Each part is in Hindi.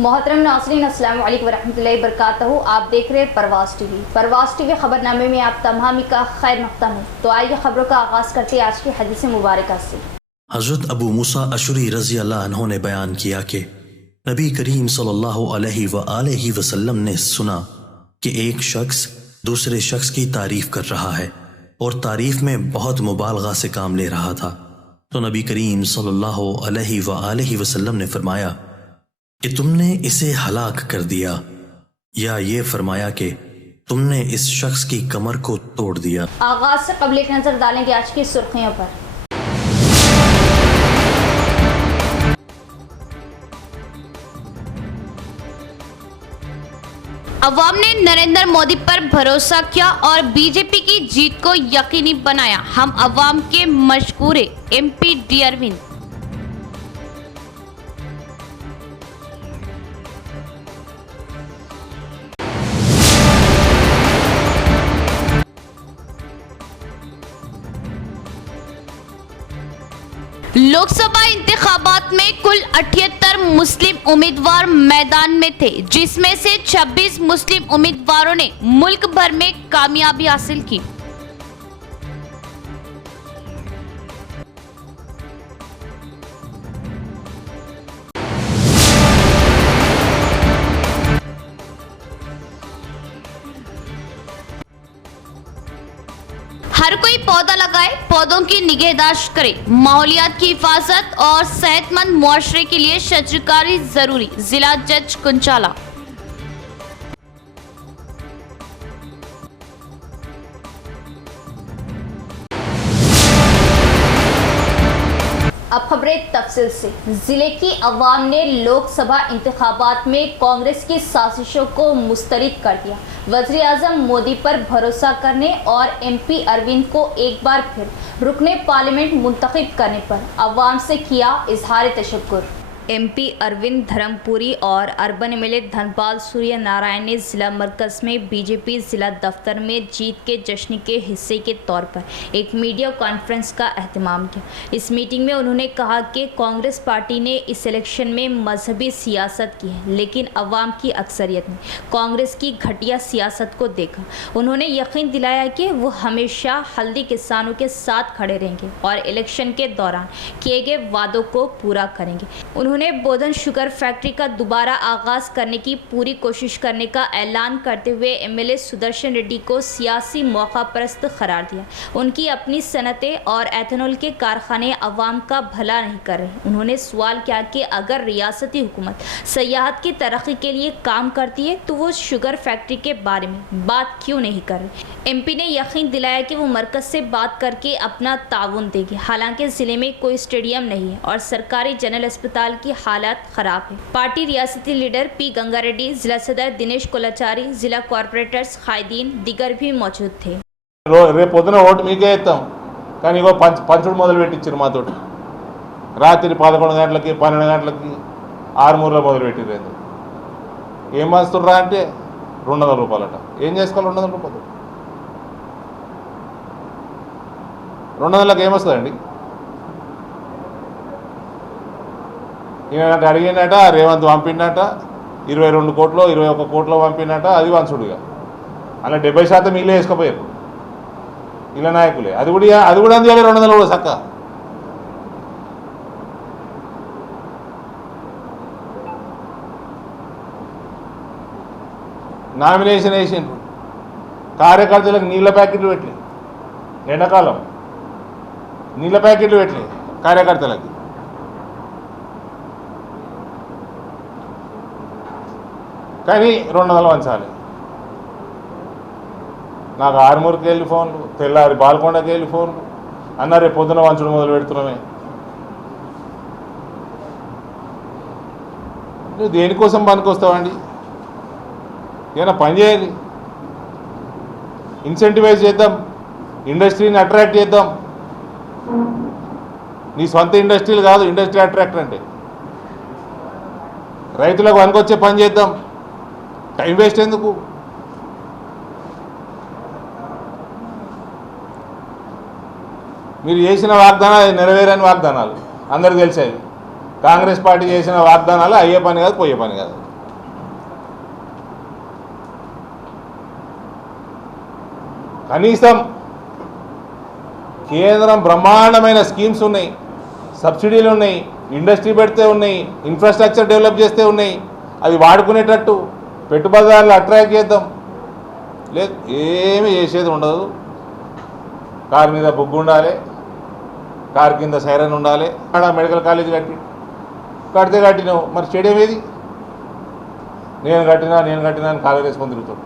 मोहतरम नाज़रीन, अस्सलाम वालेकुम वरहमतुल्लाहि वबरकातुहू। आप देख रहे हैं परवाज़ टीवी। परवाज़ टीवी खबरनामे में आप तमामी का खैर मक़दम है। तो आइए खबरों का आगाज़ करते हैं आज की हदीस मुबारक से। हज़रत अबू मूसा अशरी रज़ी अल्लाह अन्हु ने बयान किया कि नबी करीम सल्लल्लाहु अलैहि वसल्लम ने सुना कि एक शख्स दूसरे शख्स की तारीफ कर रहा है और तारीफ में बहुत मुबालगा से काम ले रहा था। तो नबी करीम सल्लल्लाहु अलैहि वसल्लम ने फरमाया कि तुमने इसे हलाक कर दिया, या ये फरमाया कि तुमने इस शख्स की कमर को तोड़ दिया। आगाज से कबल एक नजर डालेंगे आज की सुर्खियों पर। अवाम ने नरेंद्र मोदी पर भरोसा किया और बीजेपी की जीत को यकीनी बनाया। हम अवाम के मशकूरे MP डी अरविंद। लोकसभा इंतखाबात में कुल 78 मुस्लिम उम्मीदवार मैदान में थे, जिसमें से 26 मुस्लिम उम्मीदवारों ने मुल्क भर में कामयाबी हासिल की। हर कोई पौधा लगाए, पौधों की निगहदाश्त करे। माहौलियात की हिफाजत और सेहतमंद मुआशरे के लिए शजरकारी जरूरी। जिला जज कुंचाला। अब खबरें तफसील से। जिले की अवाम ने लोकसभा इंतखाबात में कांग्रेस की साजिशों को मुस्तरद कर दिया। वज़ीर आज़म मोदी पर भरोसा करने और MP अरविंद को एक बार फिर रुकने पार्लियामेंट मुंतखब करने पर अवाम से किया इजहार तशक्कुर। MP अरविंद धर्मपुरी और अर्बन MLA धनपाल सूर्य नारायण ने ज़िला मरकज़ में बीजेपी ज़िला दफ्तर में जीत के जश्न के हिस्से के तौर पर एक मीडिया कॉन्फ्रेंस का एहतमाम किया। इस मीटिंग में उन्होंने कहा कि कांग्रेस पार्टी ने इस इलेक्शन में मजहबी सियासत की है, लेकिन अवाम की अक्सरियत ने कांग्रेस की घटिया सियासत को देखा। उन्होंने यकीन दिलाया कि वो हमेशा हल्दी किसानों के साथ खड़े रहेंगे और इलेक्शन के दौरान किए गए वादों को पूरा करेंगे। उन्होंने बोधन शुगर फैक्ट्री का दोबारा आगाज करने की पूरी कोशिश करने का ऐलान करते हुए MLA सुदर्शन रेड्डी को सियासी मौका परस्त करार दिया। उनकी अपनी सनतें और एथेनॉल के कारखाने अवाम का भला नहीं कर रहे। उन्होंने सवाल किया कि अगर रियासती हुकूमत सयाहत की तरक्की के लिए काम करती है तो वो शुगर फैक्ट्री के बारे में बात क्यों नहीं कर रही। MP ने यकीन दिलाया कि वो मरकज से बात करके अपना ताउन देगी। हालांकि जिले में कोई स्टेडियम नहीं है और सरकारी जनरल अस्पताल की हालात खराब है। पार्टी रियासती लीडर P गंगा रेड्डी, जिला सदर दिनेश कोलाचारी, जिला कॉर्पोरेटर्स खैदीन दीगर भी मौजूद थे। రేపు పొద్దున ఓటు మీకే ఇస్తాం, కానీ ఇగో పంచుడు మొదలు పెట్టించారు మాతోటి. రాత్రి 11 గంటలకి 12 గంటలకి ఆరుమూరులో మొదలు పెట్టిర్రు. ఏం పంచుతుర్రా అంటే 200 రూపాయలట. ఏం చేసుకోవాలి 200 రూపాయలు? 200లకు ఏమొస్తుందండి? ఈయన అడిగినట రేవంత్ పంపినట 22 కోట్లు 21 కోట్లు పంపినట. అది వంచుడుగా అలా 70% వీళ్ళే వేసుకుపోయారు ఇలా నాయకులే. అది కూడా అందియాలి 200 కూడా చక్క. నామినేషన్ వేసిండ్రు, కార్యకర్తలకు నీళ్ళ ప్యాకెట్లు పెట్టలే. ఎండాకాలం నీళ్ళ ప్యాకెట్లు పెట్టలే కార్యకర్తలకి. కానీ 200 వంచాలి. నాకు ఆరుమూరుకి వెళ్ళి ఫోన్లు, తెల్లారి బాల్కొండకి వెళ్ళి ఫోన్లు, అన్న రేపు పొద్దున వంచడం మొదలు పెడుతున్నామే. నువ్వు దేనికోసం పనికొస్తావండి? ఏమైనా పని చేయాలి, ఇన్సెంటివైజ్ చేద్దాం, ఇండస్ట్రీని అట్రాక్ట్ చేద్దాం. నీ సొంత ఇండస్ట్రీలు కాదు ఇండస్ట్రీ అట్రాక్ట్ అంటే. రైతులకు పనికొచ్చే పని చేద్దాం. టైం వేస్ట్ ఎందుకు? మీరు చేసిన వాగ్దానాలు నెరవేరని వాగ్దానాలు అందరికీ తెలిసాయి. కాంగ్రెస్ పార్టీ చేసిన వాగ్దానాలు అయ్యే పని కాదు, పోయే పని కాదు. కనీసం కేంద్రం బ్రహ్మాండమైన స్కీమ్స్ ఉన్నాయి, సబ్సిడీలు ఉన్నాయి, ఇండస్ట్రీ పెడితే ఉన్నాయి, ఇన్ఫ్రాస్ట్రక్చర్ డెవలప్ చేస్తే ఉన్నాయి. అది వాడుకునేటట్టు పెట్టుబడిదారులు అట్రాక్ట్ చేద్దాం. లేదు, ఏమీ చేసేది ఉండదు. కారు మీద బుగ్గు ఉండాలి, కారు కింద సైరన్ ఉండాలి. ఆడ మెడికల్ కాలేజ్ కడితే కట్టినావు, మరి స్టేడియం ఏది? నేను కట్టినా అని కాలేజ్ వేసుకొని తిరుగుతాడు.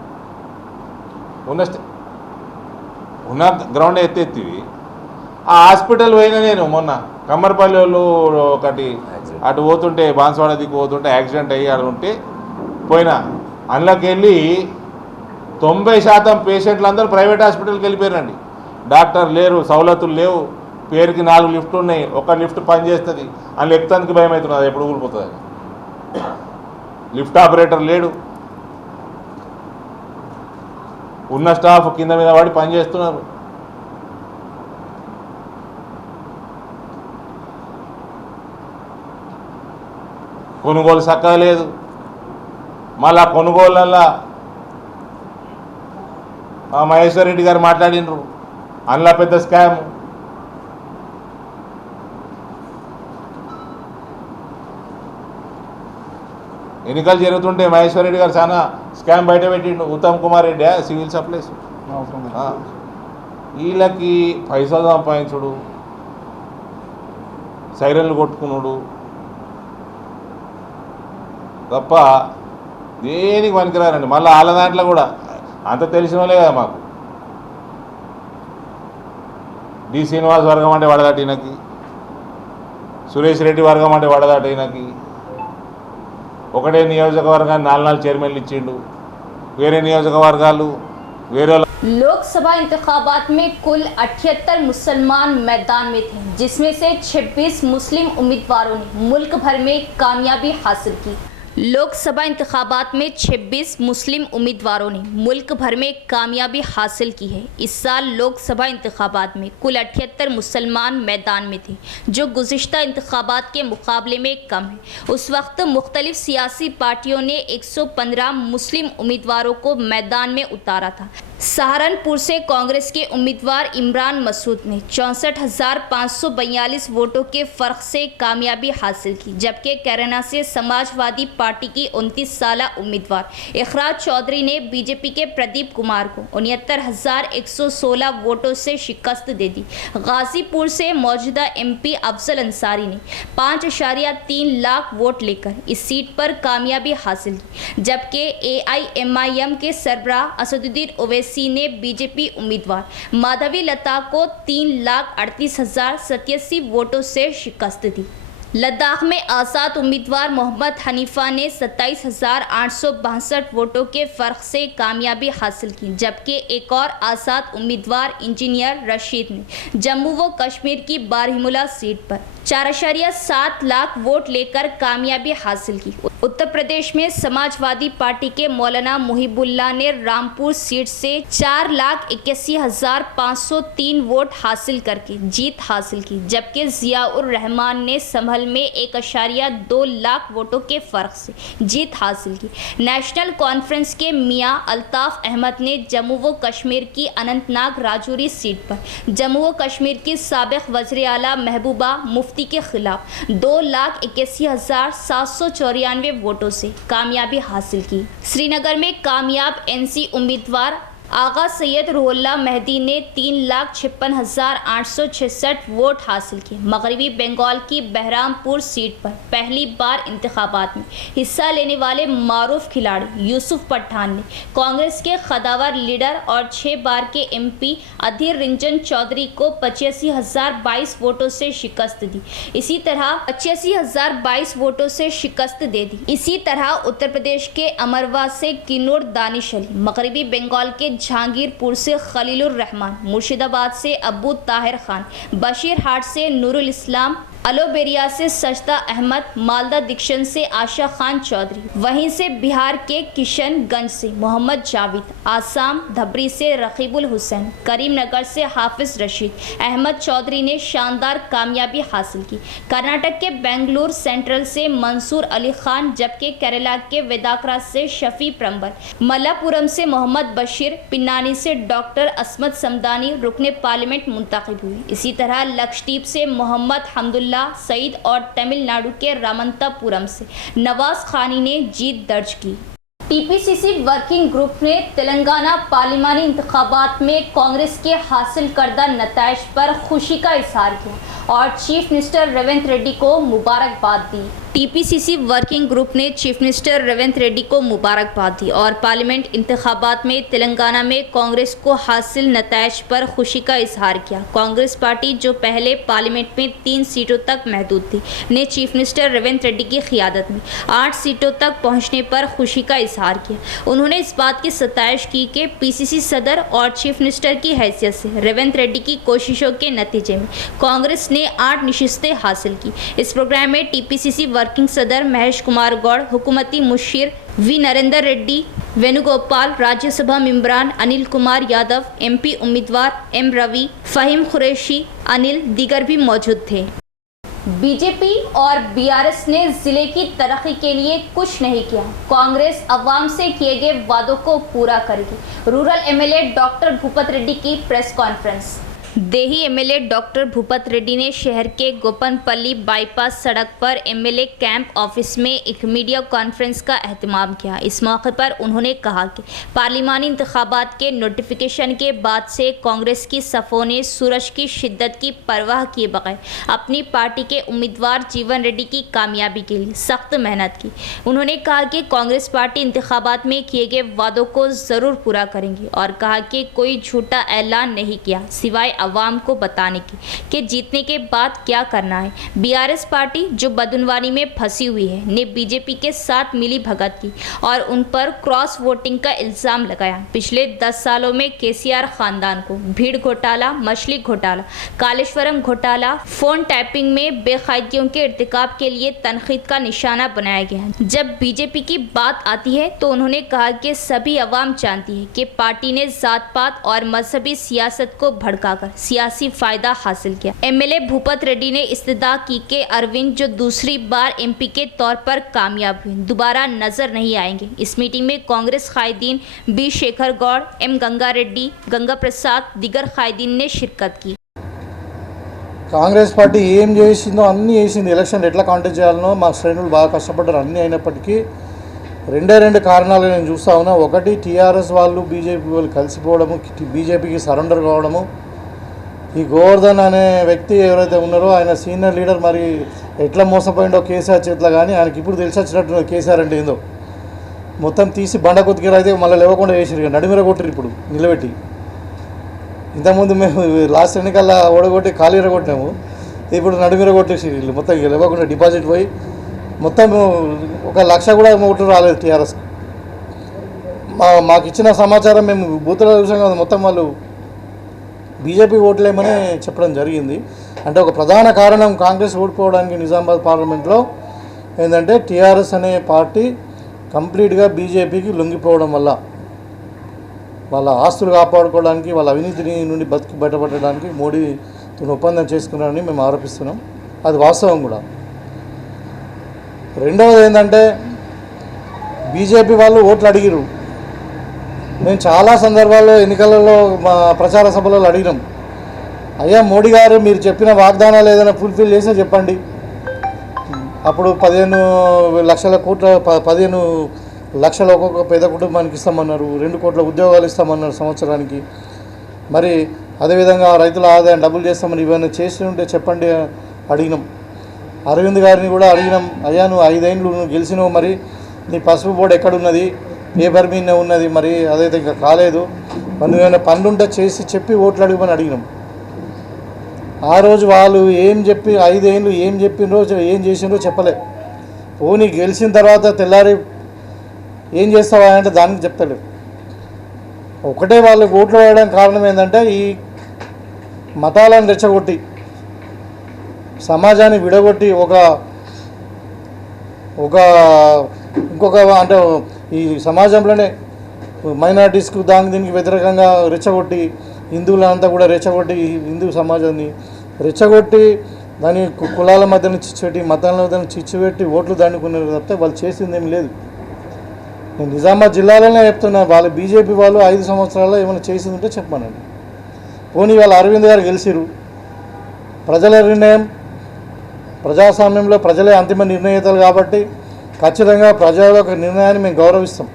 ఉన్న గ్రౌండ్ ఎత్తేవి. ఆ హాస్పిటల్ పోయినా నేను మొన్న కమ్మరపల్లి వాళ్ళు ఒకటి అటు పోతుంటే బాన్స్వాడ దిక్కు పోతుంటే యాక్సిడెంట్ అయ్యి అక్కడ ఉంటే పోయినా. అందులోకి వెళ్ళి 90% పేషెంట్లు అందరూ ప్రైవేట్ హాస్పిటల్కి వెళ్ళిపోయారండి. డాక్టర్ లేరు, సౌలతులు లేవు, పేరుకి 4 లిఫ్ట్లు ఉన్నాయి, ఒక లిఫ్ట్ పని చేస్తుంది. అందులో ఎక్కుతానికి భయం అవుతుంది, అది ఎప్పుడు ఊరిపోతుంది. లిఫ్ట్ ఆపరేటర్ లేడు, ఉన్న స్టాఫ్ కింద మీద పడి పని చేస్తున్నారు. కొనుగోలు చక్కగా లేదు. మళ్ళా కొనుగోళ్ళల్లో మహేశ్వర్ రెడ్డి గారు మాట్లాడినరు, అందులో పెద్ద స్కామ్. ఎన్నికలు జరుగుతుంటే మహేశ్వర్ రెడ్డి గారు చాలా స్కామ్ బయట పెట్టిండు. ఉత్తమ్ కుమార్ రెడ్డి సివిల్ సప్లైస్, వీళ్ళకి పైసలు సంపాదించుడు, సైరన్లు కొట్టుకున్నాడు తప్ప దేనికి పనికిరారండి. మళ్ళీ వాళ్ళ దాంట్లో కూడా అంత తెలిసిన వాళ్ళే కదా మాకు. డి శ్రీనివాస్ వర్గం అంటే వడదాటినకి, సురేష్ రెడ్డి వర్గం అంటే వడదాటినకి, ఒకటే నియోజకవర్గాన్ని 4 చైర్మన్లు ఇచ్చిండు, వేరే నియోజకవర్గాలు వేరే. लोकसभा इंतखाबात में कुल 78 मुसलमान मैदान में थे, जिसमें से 26 मुस्लिम उम्मीदवारों ने मुल्क भर में कामयाबी हासिल की। लोकसभा इंतखाबात में 26 मुस्लिम उम्मीदवारों ने मुल्क भर में कामयाबी हासिल की है। इस साल लोकसभा इंतखाबात में कुल 78 मुसलमान मैदान में थे, जो गुज़िश्ता इंतखाबात के मुकाबले में कम है। उस वक्त मुख्तलिफ सियासी पार्टियों ने 115 मुस्लिम उम्मीदवारों को मैदान में उतारा था। सहारनपुर से कांग्रेस के उम्मीदवार इमरान मसूद ने 64,542 वोटों के फ़र्क से कामयाबी हासिल की, जबकि कैराना से समाजवादी पार्टी की 29 साला उम्मीदवार इखराज चौधरी ने बीजेपी के प्रदीप कुमार को 69,116 वोटों से शिकस्त दे दी। गाजीपुर से मौजूदा MP अफजल अंसारी ने 5.3 लाख वोट लेकर इस सीट पर कामयाबी हासिल की, जबकि AIMIM के सरबराह असदुद्दीन ओवैसी ने बीजेपी उम्मीदवार माधवी लता को 3,38,087 वोटों से शिकस्त दी। लद्दाख में आज़ाद उम्मीदवार मोहम्मद हनीफा ने 27,862 वोटों के फ़र्क से कामयाबी हासिल की, जबकि एक और आज़ाद उम्मीदवार इंजीनियर रशीद ने जम्मू व कश्मीर की बारहमुला सीट पर 4.7 लाख वोट लेकर कामयाबी हासिल की। उत्तर प्रदेश में समाजवादी पार्टी के मौलाना मुहिबुल्लाह ने रामपुर सीट से 4,81,503 वोट हासिल करके जीत हासिल की, जबकि जियाउर रहमान ने संभल में 1.2 लाख वोटों के फ़र्क से जीत हासिल की। नेशनल कॉन्फ्रेंस के मियां अल्ताफ़ अहमद ने जम्मू व कश्मीर की अनंतनाग राजौरी सीट पर जम्मू व कश्मीर की साबिक़ वज़ीर आला महबूबा मुफ्ती के खिलाफ 2,81,794 वोटों से कामयाबी हासिल की। श्रीनगर में कामयाब NC उम्मीदवार आगा सैयद रुहुल्लाह मेहदी ने 3,56,866 वोट हासिल किए। मगरबी बंगाल की बहरामपुर सीट पर पहली बार इंतखाबात में हिस्सा लेने वाले मारूफ खिलाड़ी यूसुफ पठान ने कांग्रेस के खदावर लीडर और 6 बार के MP अधीर रंजन चौधरी को 85,022 वोटों से शिकस्त दी। इसी तरह 85,022 वोटों से शिकस्त दे दी। इसी तरह उत्तर प्रदेश के अमरवा से किन्नूर दानिश अली, मगरबी बंगाल के जहांगीरपुर से खलीलुर रहमान, मुर्शिदाबाद से अबू ताहिर खान, बशीरहाट से नूरुल इस्लाम, अलोबेरिया से सजदा अहमद, मालदा दिक्शन से आशा खान चौधरी, वहीं से बिहार के किशनगंज से मोहम्मद जावेद, आसाम धबरी से रकीबुल हुसैन, करीमनगर से हाफिज रशीद अहमद चौधरी ने शानदार कामयाबी हासिल की। कर्नाटक के बेंगलुरु सेंट्रल से मंसूर अली खान, जबकि केरला के वेदाकरा से शफी प्रम्बर, मल्लापुरम से मोहम्मद बशीर, पिन्नानी से डॉक्टर असमत समदानी रुकने पार्लियामेंट मुंतखब हुए। इसी तरह लक्षद्वीप से मोहम्मद हमदुल्ला सईद और तमिलनाडु के रामंतपुरम से नवाज खानी ने जीत दर्ज की। टीपीसीसी वर्किंग ग्रुप ने तेलंगाना पार्लिमानी इंतखाबात में कांग्रेस के हासिल करदा नताइज पर खुशी का इजहार किया और चीफ मिनिस्टर रेवंत रेड्डी को मुबारकबाद दी। टीपीसीसी वर्किंग ग्रुप ने चीफ मिनिस्टर रेवंत रेड्डी को मुबारकबाद दी और पार्लियामेंट इंतखाबात में तेलंगाना में कांग्रेस को हासिल नताइज पर खुशी का इजहार किया। कांग्रेस पार्टी, जो पहले पार्लियामेंट में 3 सीटों तक महदूद थी, ने चीफ मिनिस्टर रेवंत रेड्डी की क़ियादत में 8 सीटों तक पहुंचने पर खुशी का इजहार किया। उन्होंने इस बात की सताइश की कि पीसीसी सदर और चीफ मिनिस्टर की हैसियत से रेवंत रेड्डी की कोशिशों के नतीजे में कांग्रेस ने 8 नशिस्तें हासिल की। इस प्रोग्राम में टीपीसीसी वर्किंग सदर महेश कुमार गौड़, हुकूमती मुशीर वी नरेंद्र रेड्डी, वेणुगोपाल, राज्यसभा मेंबरान अनिल कुमार यादव, एमपी उम्मीदवार एम रवि, फहीम कुरैशी, अनिल दीगर भी मौजूद थे। बीजेपी और बीआरएस ने जिले की तरक्की के लिए कुछ नहीं किया। कांग्रेस अवाम से किए गए वादों को पूरा करेगी। Rural MLA doctor Bhupat Reddy की प्रेस कॉन्फ्रेंस। देही एमएलए डॉक्टर भूपत रेड्डी ने शहर के गोपनपल्ली बाईपास सड़क पर एमएलए कैंप ऑफिस में एक मीडिया कॉन्फ्रेंस का एहतमाम किया। इस मौके पर उन्होंने कहा कि पार्लिमानी इंतखाबात के नोटिफिकेशन के बाद से कांग्रेस की सफ़ों ने सूरज की शिद्दत की परवाह किए बगैर अपनी पार्टी के उम्मीदवार जीवन रेड्डी की कामयाबी के लिए सख्त मेहनत की। उन्होंने कहा कि कांग्रेस पार्टी इंतखाबात में किए गए वादों को ज़रूर पूरा करेंगी और कहा कि कोई झूठा ऐलान नहीं किया सिवाय अवाम को बताने की कि जीतने के बाद क्या करना है। बीआरएस पार्टी, जो बदउनवानी में फंसी हुई है, ने बीजेपी के साथ मिली भगत की और उन पर क्रॉस वोटिंग का इल्ज़ाम लगाया। पिछले 10 सालों में केसीआर खानदान को भीड़ घोटाला, मछली घोटाला, कालेश्वरम घोटाला, फ़ोन टैपिंग में बेकायदगियों के इर्तिकाब के लिए तनकीद का निशाना बनाया गया है। जब बीजेपी की बात आती है तो उन्होंने कहा कि सभी अवाम जानती है कि पार्टी ने जात पात और मजहबी सियासत को भड़काकर सियासी फायदा हासिल किया। एमएलए भूपत रेड्डी ने इस्तदा की कि अरविंद, जो दूसरी बार एमपी के तौर पर कामयाब हुए, दोबारा नजर नहीं आएंगे। इस मीटिंग में कांग्रेस कायदीन बी शेखर गौड़, एम गंगा रेड्डी, गंगा प्रसाद, दिगर कायदीन ने शिरकत की। కాంగ్రెస్ పార్టీ ఏం చేసిందో అన్నీ చేసింది. ఎలక్షన్ ఎట్లా కాంటెస్ట్ చేయాలనో మా శ్రేణులు బాగా కష్టపడ్డారు. అన్నీ అయినప్పటికీ రెండు కారణాలు నేను చూస్తా ఉన్నా. ఒకటి, టీఆర్ఎస్ వాళ్ళు బీజేపీ వాళ్ళు కలిసిపోవడము, బీజేపీకి సరెండర్ కావడము. ఈ గోవర్ధన్ అనే వ్యక్తి ఎవరైతే ఉన్నారో ఆయన సీనియర్ లీడర్, మరి ఎట్లా మోసపోయిండో కేసీఆర్ చేతిలో. కానీ ఆయనకి ఇప్పుడు తెలిసి వచ్చినట్టు కేసీఆర్ అంటే ఏందో మొత్తం తీసి బండ కొద్దిగా అయితే మళ్ళీ లేవకుండా వేసారు, నడిమిర కొట్టారు ఇప్పుడు నిలబెట్టి. ఇంతకుముందు మేము లాస్ట్ ఎన్నికల్లో ఓడగొట్టి ఖాళీర కొట్టినాము, ఇప్పుడు నడిమిర కొట్టేసి వీళ్ళు మొత్తం లేవకుండా డిపాజిట్ పోయి మొత్తం 1 లక్ష కూడా ఓట్లు రాలేదు టీఆర్ఎస్. మాకు ఇచ్చిన సమాచారం మేము బూతుల చూసాం కదా, మొత్తం వాళ్ళు బీజేపీ ఓట్లేమని చెప్పడం జరిగింది. అంటే ఒక ప్రధాన కారణం కాంగ్రెస్ ఓడిపోవడానికి నిజామాబాద్ పార్లమెంట్లో ఏంటంటే టీఆర్ఎస్ అనే పార్టీ కంప్లీట్గా బీజేపీకి లొంగిపోవడం వల్ల వాళ్ళ ఆస్తులు కాపాడుకోవడానికి, వాళ్ళ అవినీతిని నుండి బయటపడడానికి మోడీతో ఒప్పందం చేసుకున్నారని మేము ఆరోపిస్తున్నాం. అది వాస్తవం కూడా. రెండవది ఏంటంటే బీజేపీ వాళ్ళు ఓట్లు అడిగిరు. మేము చాలా సందర్భాల్లో ఎన్నికలలో మా ప్రచార సభలలో అడిగినాం, అయ్యా మోడీ గారు మీరు చెప్పిన వాగ్దానాలు ఏదైనా ఫుల్ఫిల్ చేసినా చెప్పండి. అప్పుడు 15 లక్షల ఒక్కొక్క పేద కుటుంబానికి ఇస్తామన్నారు, 2 కోట్ల ఉద్యోగాలు ఇస్తామన్నారు సంవత్సరానికి. మరి అదేవిధంగా రైతుల ఆదాయం డబుల్ చేస్తామని ఇవన్నీ చేసి ఉంటే చెప్పండి అడిగినాం. అరవింద్ గారిని కూడా అడిగినాం, అయ్యా నువ్వు 5 ఏళ్ళు నువ్వు గెలిచినావు, మరి నీ పసుపు బోర్డు ఎక్కడున్నది, పేపర్ మీదనే ఉన్నది, మరి అదైతే ఇంకా కాలేదు, మరి నువ్వేమైనా పనులుంటే చేసి చెప్పి ఓట్లు అడిగమని అడిగినాం. ఆ రోజు వాళ్ళు ఏం చెప్పి 5 ఏళ్ళు ఏం చెప్పినరో ఏం చేసినరో చెప్పలే. పోనీ గెలిచిన తర్వాత తెల్లారి ఏం చేస్తావా అంటే దానికి చెప్తాడు. ఒకటే వాళ్ళు ఓట్లు వేయడానికి కారణం ఏంటంటే ఈ మతాలను రెచ్చగొట్టి సమాజాన్ని విడగొట్టి ఇంకొక అంటే ఈ సమాజంలోనే మైనారిటీస్కు దీనికి వ్యతిరేకంగా రెచ్చగొట్టి హిందువులంతా కూడా రెచ్చగొట్టి హిందూ సమాజాన్ని రెచ్చగొట్టి దాని కులాల మధ్యన చిచ్చుపెట్టి మతాల మధ్యన చిచ్చుపెట్టి ఓట్లు దండుకున్నారు తప్పితే వాళ్ళు చేసింది ఏం లేదు. నేను నిజామాబాద్ జిల్లాలోనే చెప్తున్నా, వాళ్ళు బీజేపీ వాళ్ళు 5 సంవత్సరాల్లో ఏమైనా చేసింది ఉంటే చెప్పానండి. పోనీ వాళ్ళు అరవింద్ గారు గెలిచిరు, ప్రజల నిర్ణయం, ప్రజాస్వామ్యంలో ప్రజలే అంతిమ నిర్ణేతలు కాబట్టి ఖచ్చితంగా ప్రజల యొక్క నిర్ణయాన్ని మేము గౌరవిస్తాం.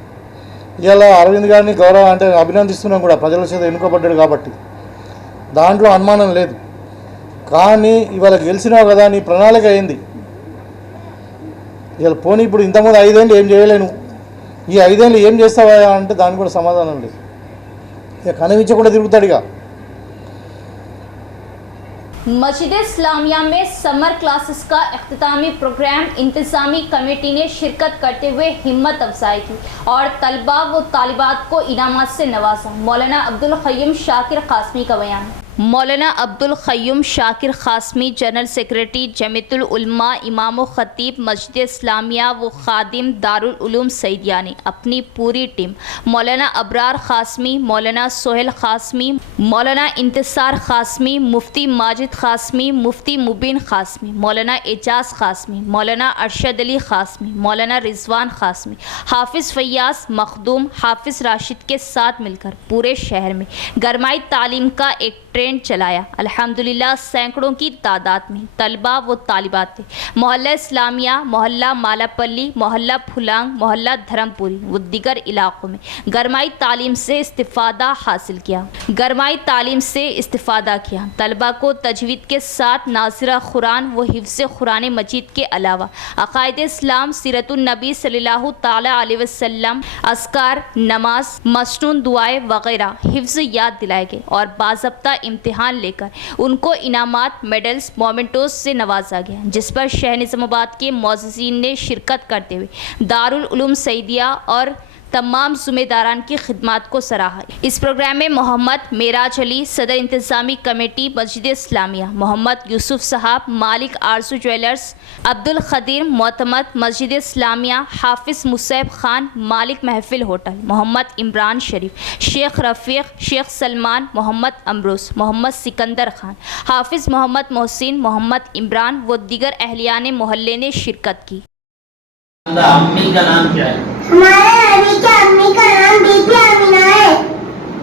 ఇవాళ అరవింద్ గారిని అభినందిస్తున్నాం కూడా, ప్రజల చేత ఎన్నుకోబడ్డాడు కాబట్టి దాంట్లో అనుమానం లేదు. కానీ ఇవాళ గెలిచినావు కదా, నీ ప్రణాళిక అయింది. ఇవాళ పోనీ ఇప్పుడు ఇంతకుముందు 5 ఏళ్ళు ఏం చేయలేను, ఈ 5 ఏళ్ళు ఏం చేస్తావా అంటే దానికి కూడా సమాధానం లేదు. ఇక కనిపించకుండా తిరుగుతాడు. ఇక मस्जिद इस्लामिया में समर क्लासेस का इख्तितामी प्रोग्राम इंतजामी कमेटी ने शिरकत करते हुए हिम्मत अफजाई की और तलबा व तालिबात को इनामात से नवाजा। मौलाना अब्दुल क़य्यूम शाकिर क़ासमी का बयान। मौलाना अब्दुल क़य्यूम शाकिर क़ासमी जनरल सेक्रेटरी जमीयतुल उलमा इमाम व ख़तीब मस्जिद इस्लामिया व ख़ादिम दारुल उलूम सईदिया ने अपनी पूरी टीम मौलाना अबरार क़ासमी, मौलाना सोहेल क़ासमी, मौलाना इंतसार क़ासमी, मुफ्ती माजिद क़ासमी, मुफ्ती मुबीन क़ासमी, मौलाना एजाज़ क़ासमी, मौलाना अरशद अली क़ासमी, मौलाना रिजवान क़ासमी, हाफिज़ फैयाज़ मखदूम, हाफिज़ राशिद के साथ मिलकर पूरे शहर में गरमाई तालीम का एक ट्रेंड चलाया। अल्हम्दुलिल्लाह सैकड़ों की तादाद में तलबा व तालिबात थे। मोहल्ला इस्लामिया, मोहल्ला मालापल्ली, मोहल्ला फुलांग, मोहल्ला धर्मपुरी व दिगर इलाकों में गरमाई तालीम से इस्तिफ़ादा किया। तलबा को तजवीद के साथ नाज़िरा कुरान व हिफ्ज़ कुरान मजीद के अलावा अक़ायद इस्लाम, सीरतुन नबी सल्लल्लाहु ताला अलैहि वसल्लम, अस्कार, नमाज, मसनून दुआएं वगैरह हिफ्ज़ याद दिलाए गए और बाज़ाब्ता इम्तिहान लेकर उनको इनामात, मेडल्स, मोमेंटोस से नवाजा गया, जिस पर शहर निज़ामाबाद के मोअज़्ज़िज़ीन ने शिरकत करते हुए दारुल उलूम सईदिया और तमाम ज़िम्मेदारान की खिदमत को सराहा। इस प्रोग्राम में मोहम्मद मेराज अली, सदर इंतज़ामी कमेटी मस्जिद इस्लामिया, मोहम्मद यूसुफ साहब, मालिक आरजू ज्वेलर्स, अब्दुल खदीर मोतमद मस्जिद इस्लामिया, हाफिज़ मुसैब खान, मालिक महफिल होटल, मोहम्मद इमरान शरीफ, शेख रफ़ीक, शेख सलमान, मोहम्मद अमरोज़, मोहम्मद सिकंदर खान, हाफिज़ मोहम्मद मोहसिन, मोहम्मद इमरान व दीगर अहलियान मोहल्ले ने शिरकत की। अम्मी का नाम क्या है? हमारे नबी के अम्मी का नाम बीबी आमिना है।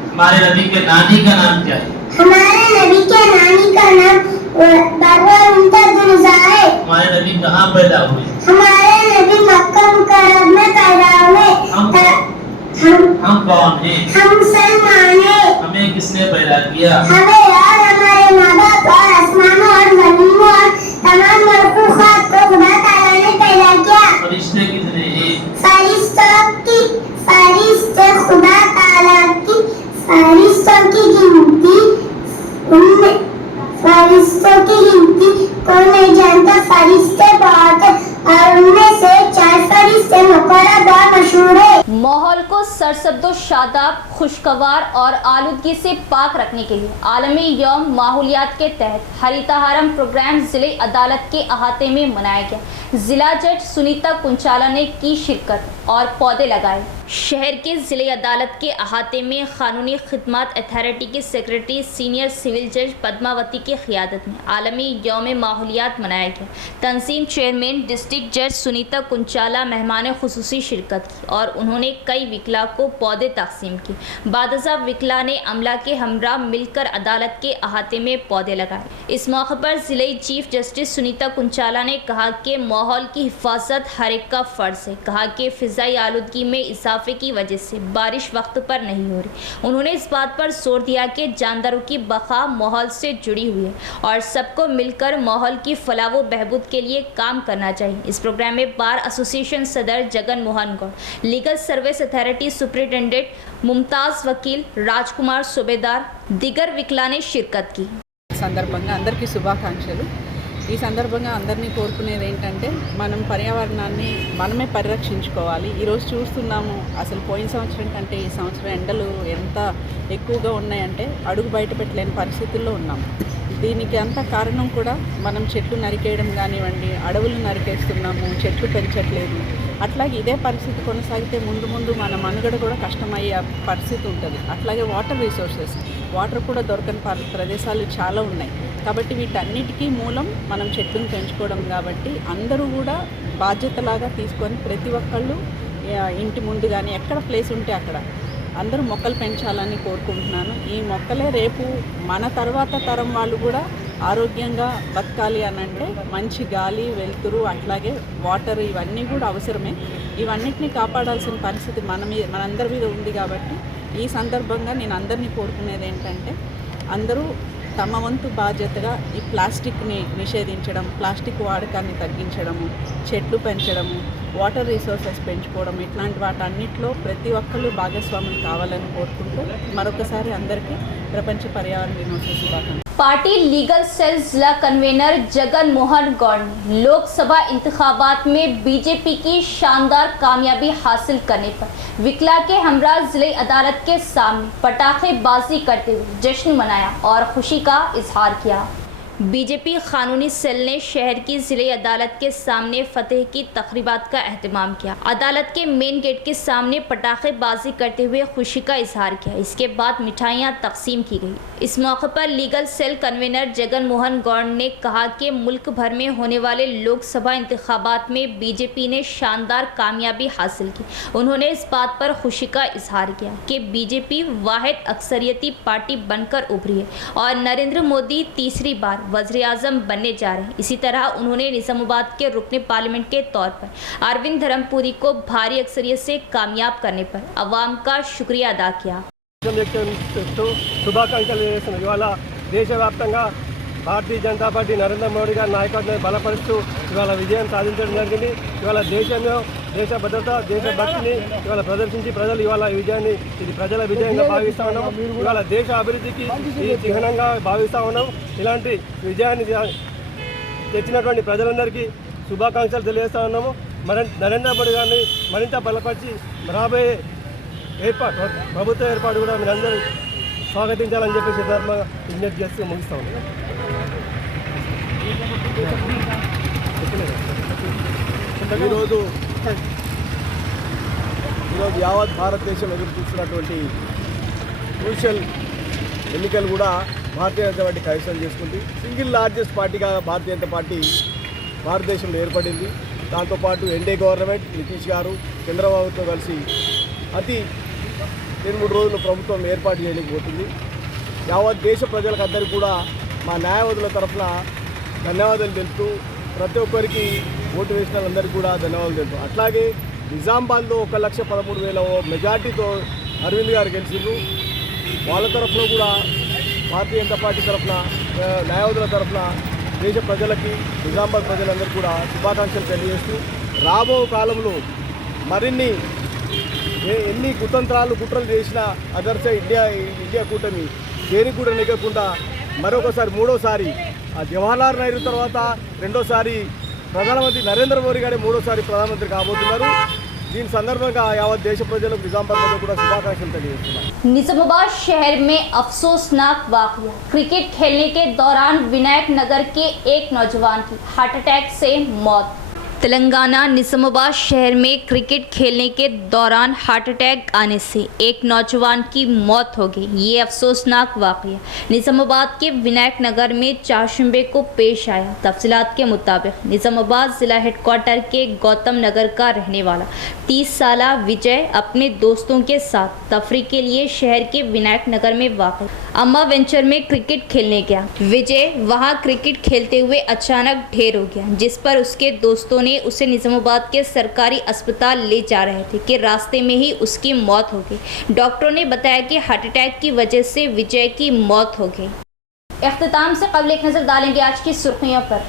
हमारे नबी के नानी का नाम क्या है? हमारे नबी के नानी का नाम बरवा मुंतज़िर है। हमारे नबी कहाँ पैदा हुए? हमारे नबी मक्का मुकर्रम में पैदा हुए। हम कौन हैं? हम मुसलमान हैं। हमें किसने पैदा किया? हमें और हमारे माँ बाप और आसमानों और ज़मीनों और तमाम मखलूक़ात को खुदा ताला ने पैदा किया। फरिश्ते कितने हैं? फरिश्ते खुदा ताला की फरिश्तों की गिनती कोई नहीं जानता। फरिश्ते बहुत है और उनमें से 4 फरिश्ते मुकर्रब और मशहूर है। माहौल को सरसब्दो शादाब, खुशगवार और आलूदगी से पाक रखने के लिए आलमी यौम माहौलियात के तहत हरिताहारम प्रोग्राम जिले अदालत के अहाते में मनाया गया। जिला जज सुनीता कुंचाला ने की शिरकत और पौधे लगाए। शहर के ज़िले अदालत के अहाते में क़ानूनी खिदमत अथॉरिटी के सेक्रेटरी सीनियर सिविल जज पद्मावती की क़ियादत में आलमी यौम माहौलियात मनाया गया। तंजीम चेयरमैन डिस्ट्रिक्ट जज सुनीता कुंचाला मेहमान खुसूसी शिरकत की और उन्होंने कई विकला को पौधे तकसीम किए। बादशाह विकला ने अमला के हमरा मिलकर अदालत के अहाते में पौधे लगाए। इस मौके पर ज़िले चीफ जस्टिस सुनीता कुंचाला ने कहा कि माहौल की हिफाजत हर एक का फ़र्ज़ है। कहा कि फ़िज़ाई आलूदगी में इजाफे की वजह से बारिश वक्त पर नहीं हो रही। उन्होंने इस बात पर जोर दिया कि जानदारों की बका माहौल से जुड़ी हुई है और सबको मिलकर माहौल की फलाह व बहबूद के लिए काम करना चाहिए। इस प्रोग्राम में बार एसोसिएशन सदर Jagan Mohan Goud, legal service authority superintendent Mumtaz वकील राजकुमार सूबेदार, दिगर विकला ने शिरकत की। సందర్భంగా అందరికీ శుభాకాంక్షలు। ఈ సందర్భంగా అందరినీ కోరుకునేది ఏంటంటే మనం పర్యావరణాన్ని మనమే పరిరక్షించుకోవాలి। ఈరోజు చూస్తున్నాము అసలు పోయిన సంవత్సరం కంటే ఈ సంవత్సరం ఎండలు ఎంత ఎక్కువగా ఉన్నాయంటే అడుగు బయట పెట్టలేని పరిస్థితుల్లో ఉన్నాము। దీనికి అంత కారణం కూడా మనం చెట్లు నరికేయడం కానివ్వండి, అడవులు నరికేస్తున్నాము, చెట్లు పెంచట్లేదు. అట్లాగే ఇదే పరిస్థితి కొనసాగితే ముందు ముందు మన మనుగడ కూడా కష్టమయ్యే పరిస్థితి ఉంటుంది. అట్లాగే వాటర్ రిసోర్సెస్, వాటర్ కూడా దొరకని ప్రదేశాలు చాలా ఉన్నాయి. కాబట్టి వీటన్నిటికీ మూలం మనం చెట్లను పెంచుకోవడం. కాబట్టి అందరూ కూడా బాధ్యతలాగా తీసుకొని ప్రతి ఒక్కళ్ళు ఇంటి ముందు కానీ ఎక్కడ ప్లేస్ ఉంటే అక్కడ అందరూ మొక్కలు పెంచాలని కోరుకుంటున్నాను. ఈ మొక్కలే రేపు మన తర్వాత తరం వాళ్ళు కూడా ఆరోగ్యంగా బతకాలి అని అంటే మంచి గాలి, వెలుతురు, అట్లాగే వాటర్ ఇవన్నీ కూడా అవసరమే. ఇవన్నిటిని కాపాడాల్సిన పరిస్థితి మనందరి మీద ఉంది. కాబట్టి ఈ సందర్భంగా నేను అందరినీ కోరుకునేది ఏంటంటే అందరూ తమ వంతు బాధ్యతగా ఈ ప్లాస్టిక్ని నిషేధించడం, ప్లాస్టిక్ వాడకాన్ని తగ్గించడము, చెట్లు పెంచడము, వాటర్ రిసోర్సెస్ పెంచుకోవడం, ఇట్లాంటి వాటన్నిటిలో ప్రతి ఒక్కళ్ళు భాగస్వాములు కావాలని కోరుకుంటూ మరొకసారి అందరికీ ప్రపంచ పర్యావరణ దినోత్సవ శుభాకాంక్షలు. पार्टी लीगल सेल जिला कन्वीनर जगन मोहन गौड़ ने लोकसभा इंतखाबात में बीजेपी की शानदार कामयाबी हासिल करने पर विकला के हमरा जिले अदालत के सामने पटाखेबाजी करते हुए जश्न मनाया और खुशी का इजहार किया। बीजेपी कानूनी सेल ने शहर की जिले अदालत के सामने फतेह की तकरीबात का एहतमाम किया। अदालत के मेन गेट के सामने पटाखेबाजी करते हुए खुशी का इजहार किया। इसके बाद मिठाइयाँ तकसीम की गई। इस मौके पर legal cell convener Jagan Mohan Goud ने कहा कि मुल्क भर में होने वाले लोकसभा इंतखाबात में बीजेपी ने शानदार कामयाबी हासिल की। उन्होंने इस बात पर खुशी का इजहार किया कि बीजेपी वाहिद अक्सरियती पार्टी बनकर उभरी है और नरेंद्र मोदी तीसरी बार वज़ीर आज़म बनने जा रहे हैं। इसी तरह उन्होंने निज़ामाबाद के रुकने पार्लियामेंट के तौर पर अरविंद धर्मपुरी को भारी अक्सरियत से कामयाब करने पर अवाम का शुक्रिया अदा किया। శుభాకాంక్షలు చేస్తున్నాం. ఇవాళ దేశవ్యాప్తంగా భారతీయ జనతా పార్టీ నరేంద్ర మోడీ గారి నాయకత్వాన్ని బలపరుస్తూ ఇవాళ విజయం సాధించడం జరిగింది. ఇవాళ దేశంలో దేశ భద్రత, దేశభక్తిని ఇవాళ ప్రదర్శించి ప్రజలు ఇవాళ ఈ విజయాన్ని ఇది ప్రజల విజయంగా భావిస్తూ ఉన్నాం. ఇవాళ దేశ అభివృద్ధికి ఈ చిహ్నంగా భావిస్తూ ఉన్నాం. ఇలాంటి విజయాన్ని తెచ్చినటువంటి ప్రజలందరికీ శుభాకాంక్షలు తెలియజేస్తూ ఉన్నాము. నరేంద్ర మోడీ గారిని మరింత బలపరిచి రాబోయే ప్రభుత్వ ఏర్పాటు కూడా మీరందరూ స్వాగతించాలని చెప్పి సందర్భంగా విజ్ఞప్తి చేస్తూ ముగిస్తూ ఉన్నాం. ఈరోజు యావత్ భారతదేశం ఎదురు చూస్తున్నటువంటి క్రూషియల్ ఎన్నికలు కూడా భారతీయ జనతా పార్టీ కైవసం చేసుకుంది. సింగిల్ లార్జెస్ట్ పార్టీగా భారతీయ జనతా పార్టీ భారతదేశంలో ఏర్పడింది. దాంతోపాటు ఎన్డీఏ గవర్నమెంట్ నితీష్ గారు చంద్రబాబుతో కలిసి అతి 2-3 రోజుల ప్రభుత్వం ఏర్పాటు చేయలేకపోతుంది. యావత్ దేశ ప్రజలకు అందరికీ కూడా మా న్యాయవాదుల తరఫున ధన్యవాదాలు తెలుపుతూ ప్రతి ఒక్కరికి ఓటు వేసిన వాళ్ళందరికీ కూడా ధన్యవాదాలు తెలుపుతూ అట్లాగే నిజామాబాద్లో 1,13,000 మెజార్టీతో అరవింద్ గారు గెలిచిండ్రు. వాళ్ళ తరఫున కూడా భారతీయ జనతా పార్టీ తరఫున న్యాయవాదుల తరఫున దేశ ప్రజలకి నిజామాబాద్ ప్రజలందరికీ కూడా శుభాకాంక్షలు తెలియజేస్తూ రాబో కాలంలో మరిన్ని ఎన్ని కుట్రలు చేసినా అదర్శ ఇండియా కూటమి దేనికి కూడా నెగ్గకుండా మరొకసారి మూడోసారి జవహర్లాల్ నెహ్రూ తర్వాత రెండోసారి ప్రధానమంత్రి నరేంద్ర మోడీ గారి మూడోసారి ప్రధానమంత్రి కాబోతున్నారు. దీని సందర్భంగా యావత్ దేశ ప్రజలకు నిజామాబాద్ ప్రజలకు కూడా శుభాకాంక్షలు తెలియజేస్తున్నారు. निजामाबाद शहर में अफसोसनाक वाकया, क्रिकेट खेलने के दौरान विनायक नगर के एक नौजवान की हार्ट अटैक से मौत। तेलंगाना निजामाबाद शहर में क्रिकेट खेलने के दौरान हार्ट अटैक आने से एक नौजवान की मौत हो गई। ये अफसोसनाक वाकया निजामाबाद के विनायक नगर में चारशंबे को पेश आया। तफसीलात के मुताबिक निजामाबाद ज़िला हेडक्वार्टर के गौतम नगर का रहने वाला 30 साल विजय अपने दोस्तों के साथ तफरी के लिए शहर के विनायक नगर में वाक़ अम्मा वेंचर में क्रिकेट खेलने गया। विजय वहाँ क्रिकेट खेलते हुए अचानक ढेर हो गया, जिस पर उसके दोस्तों ने उसे निजामाबाद के सरकारी अस्पताल ले जा रहे थे कि रास्ते में ही उसकी मौत हो गई। डॉक्टरों ने बताया कि हार्ट अटैक की वजह से विजय की मौत हो गई। इख्तिताम से कबल एक नज़र डालेंगे आज की सुर्खियों पर।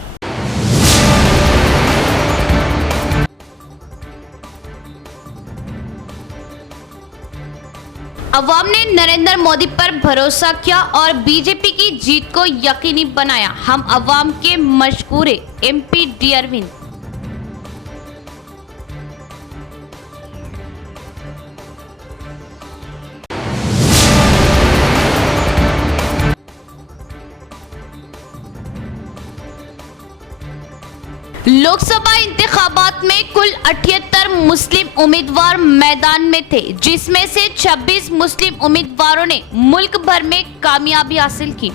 अवाम ने नरेंद्र मोदी पर भरोसा किया और बीजेपी की जीत को यकीनी बनाया। हम अवाम के मशकूर MP डी अरविंद। लोकसभा इंतखाबात में कुल 78 मुस्लिम उम्मीदवार मैदान में थे, जिसमें से 26 मुस्लिम उम्मीदवारों ने मुल्क भर में कामयाबी हासिल की।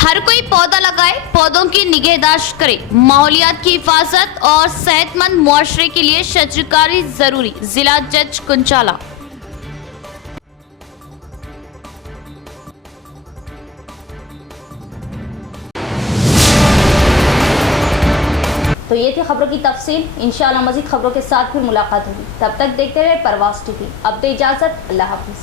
हर कोई पौधा लगाए, पौधों की निगहदाश्त करे, माहौलियात की हिफाजत और सेहतमंद मुआशरे के लिए शजरकारी जरूरी। जिला जज कुंचाला। तो ये थी खबरों की तफसील। इंशाअल्लाह मजीद खबरों के साथ फिर मुलाकात होगी। तब तक देखते रहे परवास टीवी। अब दे इजाजत, अल्लाह हाफिज।